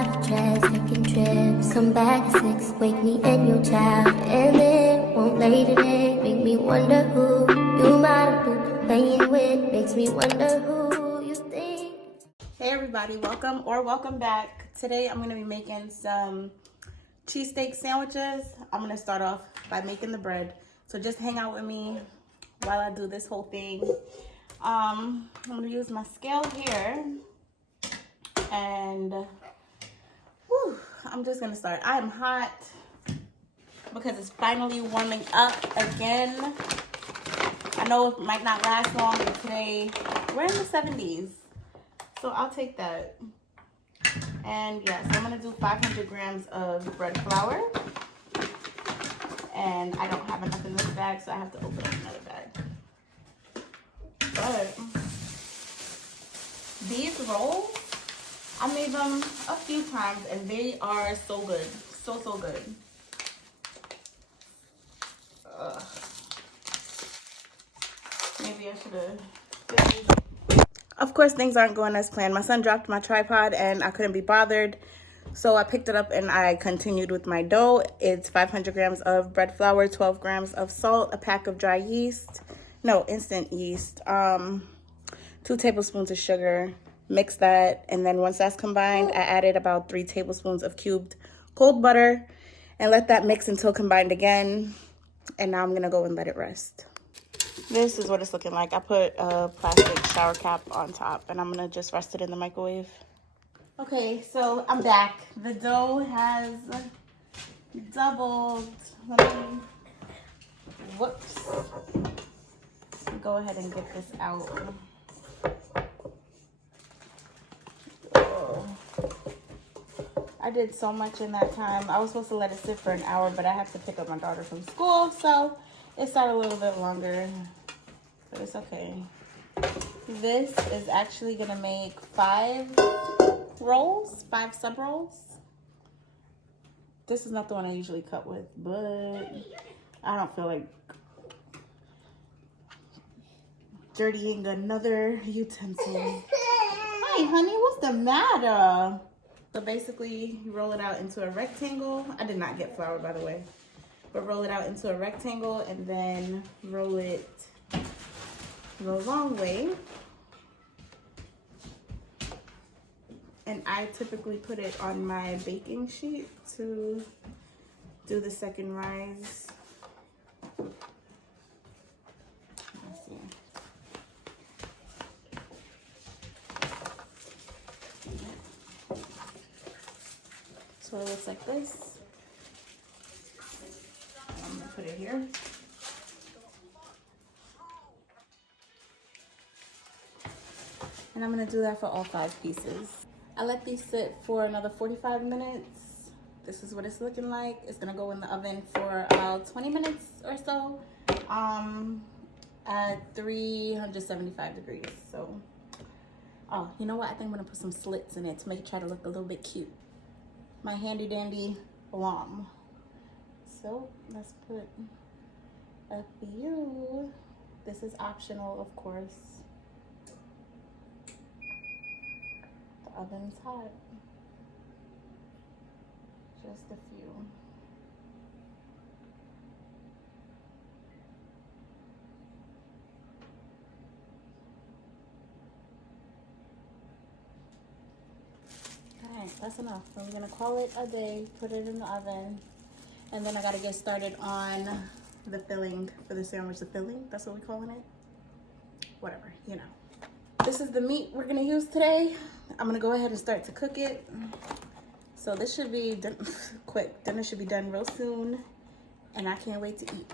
private jets, taking trips. Come back at 6, wake me and your child. And then won't lay today, make me wonder who you might have been playing with. Makes me wonder who you think. Hey everybody, welcome back. Today I'm gonna be making some cheesesteak sandwiches. I'm gonna start off by making the bread. So just hang out with me while I do this whole thing. I'm gonna use my scale here, and I'm just gonna start. I am hot because it's finally warming up again. I know it might not last long, but today we're in the 70s, so I'll take that. And yeah, so I'm gonna do 500 grams of bread flour, and I don't have enough in this bag, so I have to open up another bag. But these rolls, I made them a few times and they are so good. So good. Maybe I should have. Of course, things aren't going as planned. My son dropped my tripod and I couldn't be bothered. So I picked it up and I continued with my dough. It's 500 grams of bread flour, 12 grams of salt, a pack of dry yeast. No, instant yeast. 2 tablespoons of sugar. Mix that, and then once that's combined, I added about 3 tablespoons of cubed cold butter and let that mix until combined again. And now I'm gonna go and let it rest. This is what it's looking like. I put a plastic shower cap on top and I'm gonna just rest it in the microwave. Okay, so I'm back. The dough has doubled. Whoops. Go ahead and get this out. I did so much in that time. I was supposed to let it sit for an hour, but I had to pick up my daughter from school, so it started a little bit longer, but it's okay. This is actually gonna make 5 rolls, 5 sub rolls. This is not the one I usually cut with, but I don't feel like dirtying another utensil. Hi, honey, what's the matter? So basically, you roll it out into a rectangle. I did not get flour, by the way. But roll it out into a rectangle and then roll it the long way. And I typically put it on my baking sheet to do the second rise. Let's see. So it looks like this. I'm gonna put it here. And I'm gonna do that for all 5 pieces. I let these sit for another 45 minutes. This is what it's looking like. It's gonna go in the oven for about 20 minutes or so at 375 degrees. So, oh, you know what? I think I'm gonna put some slits in it to make it try to look a little bit cute. My handy dandy alarm. So let's put a few. This is optional, of course. The oven's hot. Just a few. Alright, that's enough. We're gonna call it a day, put it in the oven, and then I gotta get started on the filling for the sandwich. The filling, that's what we're calling it? Whatever, you know. This is the meat we're gonna use today. I'm gonna go ahead and start to cook it. So this should be done quick. Dinner should be done real soon, and I can't wait to eat.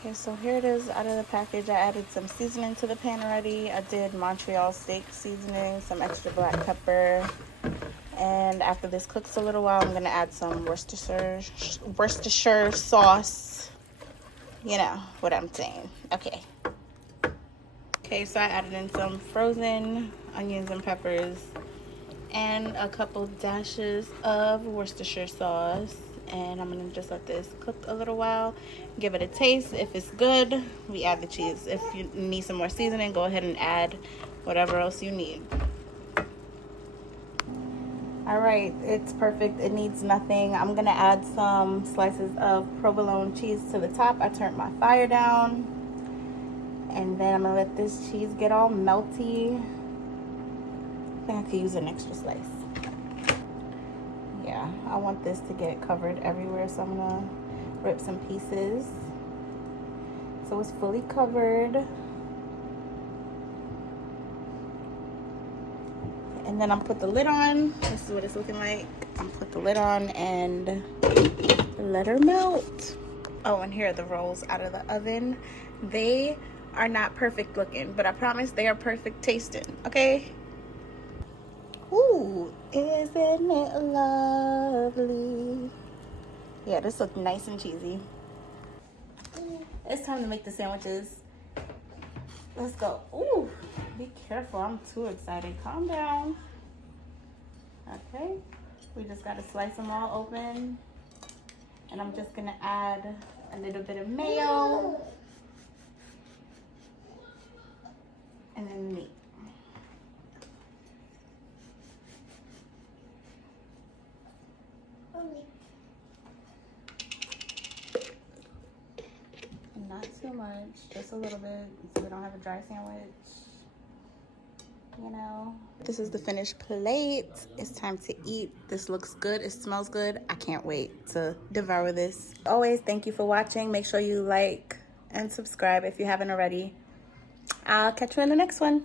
Okay, so here it is out of the package. I added some seasoning to the pan already. I did Montreal steak seasoning, some extra black pepper. And after this cooks a little while, I'm gonna add some Worcestershire sauce. You know what I'm saying. Okay. Okay, so I added in some frozen onions and peppers and a couple dashes of Worcestershire sauce. And I'm gonna just let this cook a little while, give it a taste. If it's good, we add the cheese. If you need some more seasoning, go ahead and add whatever else you need. All All right, it's perfect. It needs nothing. I'm gonna add some slices of provolone cheese to the top. I turned my fire down, and then I'm gonna let this cheese get all melty. I think I could use an extra slice. Yeah, I want this to get covered everywhere, so I'm gonna rip some pieces so it's fully covered. And then I'm put the lid on. This is what it's looking like. I'm put the lid on and let her melt. Oh, and here are the rolls out of the oven. They are not perfect looking, but I promise they are perfect tasting, okay? Ooh, isn't it lovely? Yeah, this looks nice and cheesy. It's time to make the sandwiches. Let's go. Ooh, be careful. I'm too excited. Calm down. Okay, we just got to slice them all open. And I'm just going to add a little bit of mayo. And then meat. Not too much, just a little bit, so we don't have a dry sandwich, you know. This is the finished plate. It's time to eat. This looks good. It smells good. I can't wait to devour this. Always, thank you for watching. Make sure you like and subscribe if you haven't already. I'll catch you in the next one.